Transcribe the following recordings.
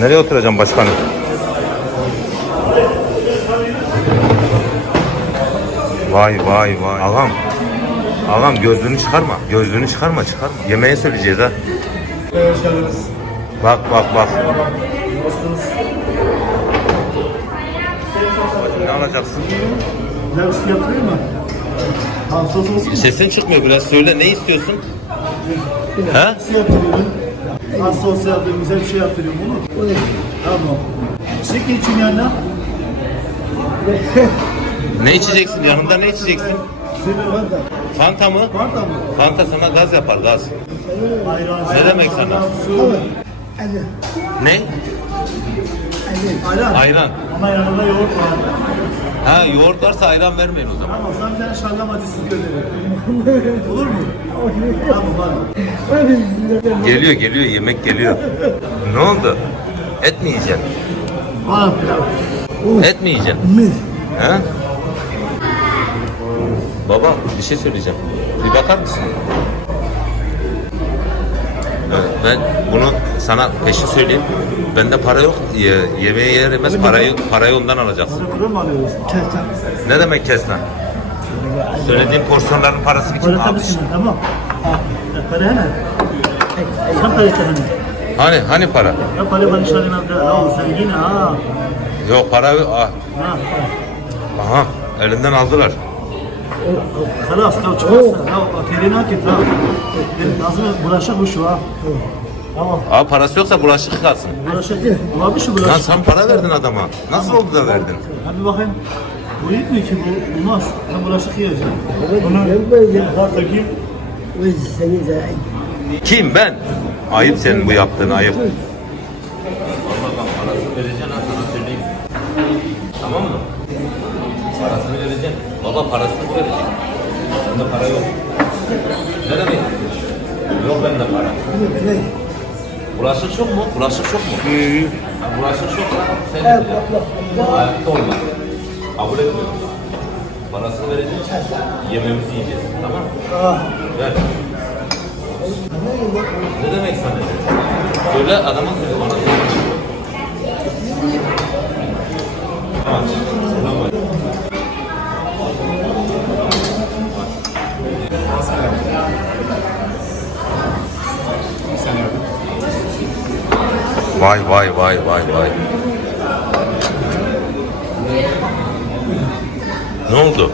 Nereye oturacağım başkanım? Vay vay vay. Ağam. Ağam gözlüğünü çıkarma. Gözlüğünü çıkarma çıkarma. Yemeğe söyleyeceğiz ha. Hoş geldiniz. Bak bak bak. Nasılsınız? Ne alacaksın? Şey yaptırayım mı? Ha, sos olsun mu? Sesin çıkmıyor biraz söyle ne istiyorsun? Ha? Şey yaptırıyorum. Ha, sos yaptırıyorum, güzel bir şey yaptırıyorum. Olur mu? Tamam. Çek için yanına. Ne içeceksin? Yanında ne içeceksin? Var da. Fanta mı? Da mı? Fanta sana gaz yapar gaz. Ayran. Ne demek sana? Su. Ne? Ayran. Ayran. Ama yanında yoğurt var. Ha yoğurt varsa ayran vermeyin o zaman. Tamam, sen bir tane şalgam acısı gönderin. Olur mu? Tamam, hadi. Geliyor geliyor yemek geliyor. Ne oldu? Et mi yiyeceksin? Bana pilav. Et mi yiyeceksin? Mis. He? Baba bir şey söyleyeceğim. Bir bakar mısın? Ben bunu sana peşin söyleyeyim. Bende para yok. Ye, yemeğe yer yemez parayı parayı ondan alacaksın. Alıyoruz? Ne demek kes lan? Söylediğin porsiyonların parasını kim Para tabii almış? şimdi, tamam. Ha, para hemen. Para işte hemen. Hani hani para? Ya para bana şalgam aldı. Ya sen yine ha. Yok para ah, Ha. aha elinden aldılar. خلاص لو تشخص لو كليناك ترى لازم bulaşık bu şu ha. Tamam. Abi parası yoksa bulaşık yıkarsın. Bulaşık değil. Ulan bir şu Lan bulaşık. sen para verdin adama. Nasıl oldu da verdin? Hadi bakayım. Bu yetmiyor ki bu. Olmaz. Ben bulaşık yiyeceğim. Bunu daha takayım. Kim ben? Ayıp senin bu yaptığın ayıp. Parasını vereceksin. Baba parasını verecek. Bende para yok. Ne demek? Yok bende para. Bulaşık çok mu? Bulaşık çok mu? Ha, bulaşık çok mu? Sen de Hayatta olmaz. Kabul etmiyorum. Parasını vereceğiz. Yemeğimizi yiyeceğiz. Tamam mı? Ver. Ne demek sana? Söyle adama söyle bana söyle. Tamam. Vay vay vay vay vay. Ne oldu?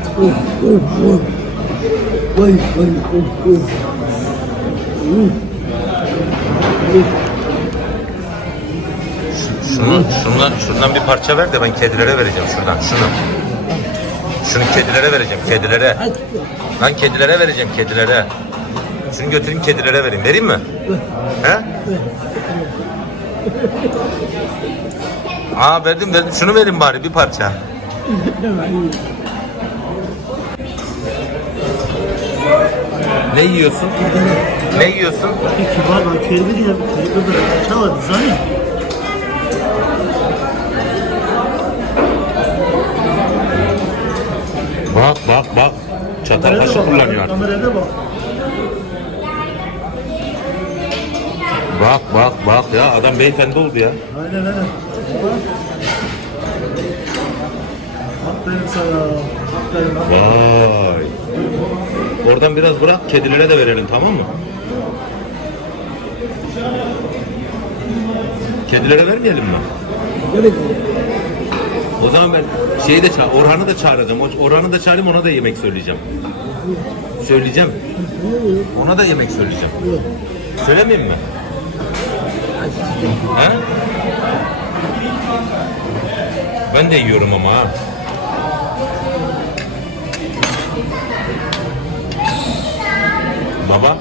Şunu, şundan, şundan bir parça ver de ben kedilere vereceğim şuradan. Şunu. Şunu kedilere vereceğim, kedilere. Lan kedilere vereceğim, kedilere. Şunu götüreyim kedilere vereyim. Vereyim mi? He? Aa verdim verdim. Şunu verin bari bir parça. Ne yiyorsun? Ne yiyorsun? Kibar bak. Kelbi diye. Kelbi de. Çava dizayn. Bak bak bak. Çatal kaşık kullanıyor. Kamerada bak. Bak bak bak ya adam beyefendi oldu ya. Aynen aynen. Aferin sana. Aferin. Vay. Oradan biraz bırak kedilere de verelim tamam mı? Kedilere vermeyelim mi? O zaman ben şeyi de çağır, Orhan'ı da çağırdım. Orhan'ı da çağırayım ona da yemek söyleyeceğim. Söyleyeceğim. Ona da yemek söyleyeceğim. Söylemeyeyim mi? He? Ben de yiyorum ama ha. Baba.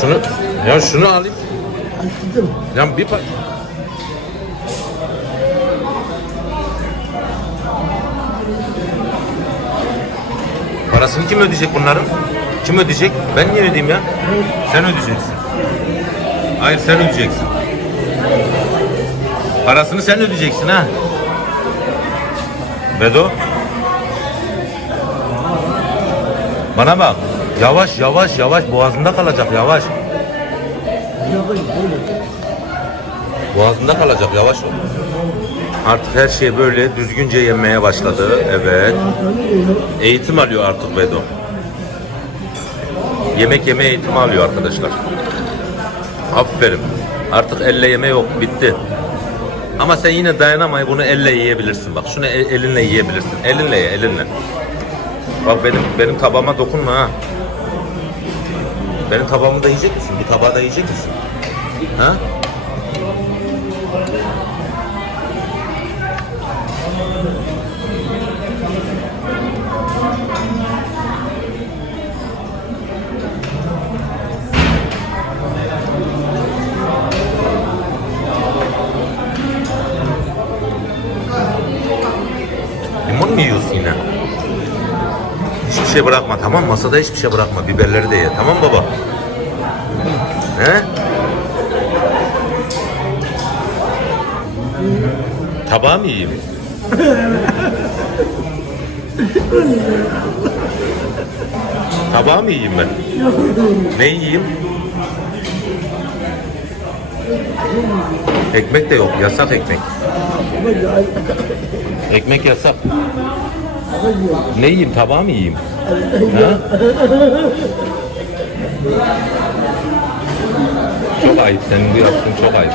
Şunu ya şunu alayım. Ya bir pa- Parasını kim ödeyecek bunların? Kim ödeyecek? Ben niye ödeyeyim ya? Sen ödeyeceksin. Hayır sen ödeyeceksin. Parasını sen ödeyeceksin ha. Bedo. Bana bak. Yavaş yavaş yavaş boğazında kalacak yavaş. Boğazında kalacak yavaş ol. Artık her şey böyle düzgünce yemeye başladı. Evet. Eğitim alıyor artık Vedo. Yemek yeme eğitimi alıyor arkadaşlar. Aferin. Artık elle yeme yok. Bitti. Ama sen yine dayanamayıp bunu elle yiyebilirsin. Bak şunu el- elinle yiyebilirsin. Elinle ye, elinle. Bak benim benim tabağıma dokunma ha. Benim tabağımı da yiyecek misin? Bir tabağı da yiyecek misin? Ha? Şey bırakma tamam Masada hiçbir şey bırakma. Biberleri de ye. Tamam baba? He? Tabağı mı yiyeyim? Tabağı mı yiyeyim ben? Ne yiyeyim? Ekmek de yok. Yasak ekmek. Ekmek yasak. Ne yiyeyim? Tabağı mı yiyeyim? Ha? Çok ayıp. Senin bu yaptığın çok ayıp.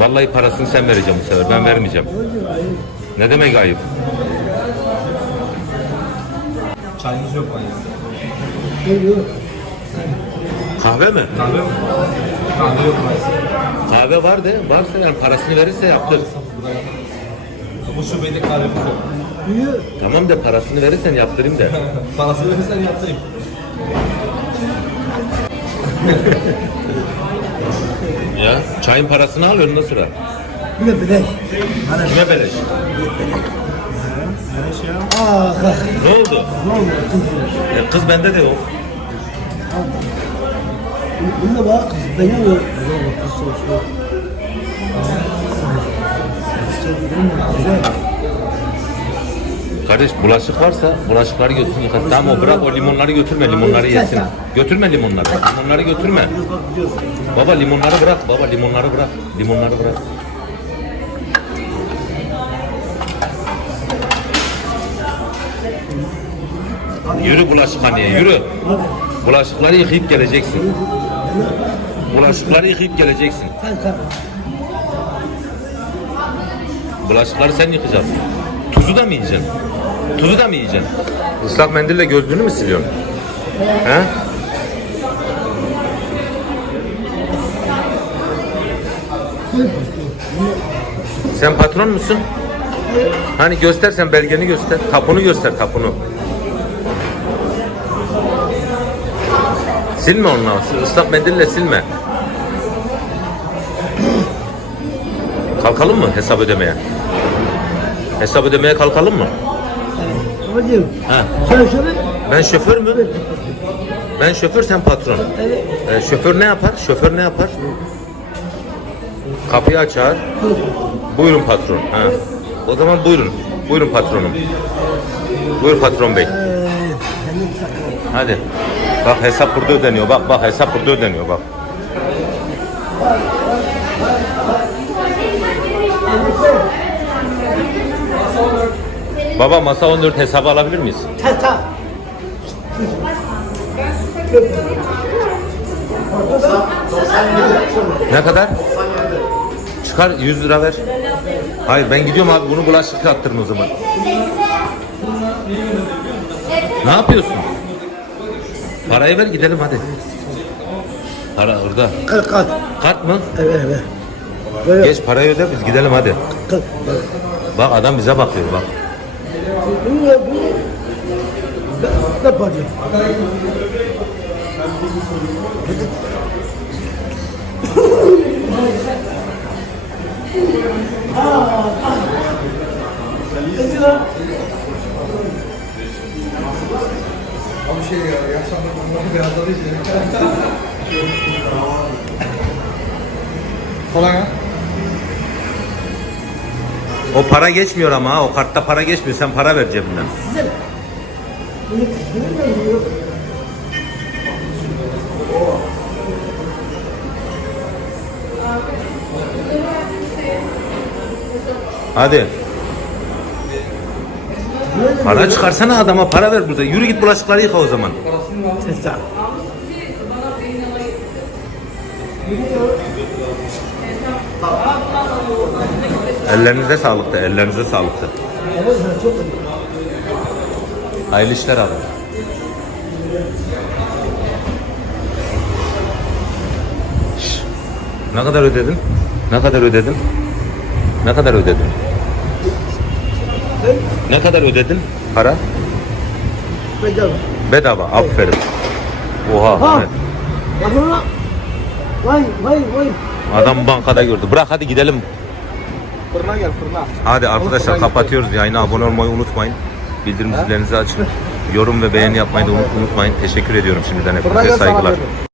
Vallahi parasını sen vereceksin bu sefer. Ben vermeyeceğim. Ne demek ayıp? Çayımız yok maalesef. Kahve mi? Kahve mi? Kahve yok maalesef. Kahve var de. Varsa yani parasını verirse yaptır. Bu şubede kahvemiz yok. Büyü. Tamam de parasını verirsen yaptırayım de. Parasını verirsen yaptırayım. Ya çayın parasını al önüne sıra. Bir de bilek. Hani Kime beleş? ah ah. Ne oldu? Ne oldu? Kızım. E, kız bende de yok. Bunda bak kız benim yok. Benim kız sosu. Kardeş bulaşık varsa bulaşıkları götürsün yıkasın. Tamam o bırak o limonları götürme limonları yesin. Götürme limonları. Limonları götürme. Baba limonları bırak. Baba limonları bırak. Limonları bırak. Yürü bulaşıkhaneye yürü. Bulaşıkları yıkayıp geleceksin. Bulaşıkları yıkayıp geleceksin. Bulaşıkları sen yıkacaksın. Tuzu da mı yiyeceksin? Tuzu da mı yiyeceksin? Islak mendille gözlüğünü mü siliyorsun? He? Sen patron musun? Hani göster sen belgeni göster. Tapunu göster tapunu. Silme onunla. Islak mendille silme. Kalkalım mı hesap ödemeye? Hesap ödemeye kalkalım mı? Babacığım. Ha. Sen şöyle. Ben şoför mü? Ben şoför sen patron. Evet. Ee, şoför ne yapar? Şoför ne yapar? Kapıyı açar. Buyurun patron. Ha. O zaman buyurun. Buyurun patronum. Buyur patron bey. Hadi. Bak hesap burada ödeniyor. Bak bak hesap burada ödeniyor bak. Baba masa 14 hesabı alabilir miyiz? Ta ta. Ne kadar? Çıkar 100 lira ver. Hayır ben gidiyorum abi bunu bulaşık attırın o zaman. Ne yapıyorsun? Parayı ver gidelim hadi. Para orada. Kalk kalk. Kart mı? Evet evet. Geç parayı öde biz gidelim hadi. kalk. Bak adam bize bakıyor bak. Bunu yap. bunu- Ne yapacağım? Abi şey ya, yaşamda bunları beyazladı işte. Kolay ya. O para geçmiyor ama. O kartta para geçmiyor. Sen para ver cebinden. Hadi. Para çıkarsana adama para ver burada. Yürü git bulaşıkları yıka o zaman. Parasını. Ellerinize sağlıktı, ellerinize sağlıktı. Evet Hayırlı işler abi. Şş, Ne kadar ödedin? Ne kadar ödedin? Ne kadar ödedin? Ne kadar ödedin para? bedava. Bedava, aferin. Oha. Bakın lan. Vay vay vay. adam bankada gördü. Bırak hadi gidelim. Fırına gel fırına. Hadi arkadaşlar kapatıyoruz yayını. Abone olmayı unutmayın. Bildirim zillerinizi açın. Yorum ve beğeni yapmayı da unut- unutmayın. Teşekkür ediyorum şimdiden hepinize saygılar.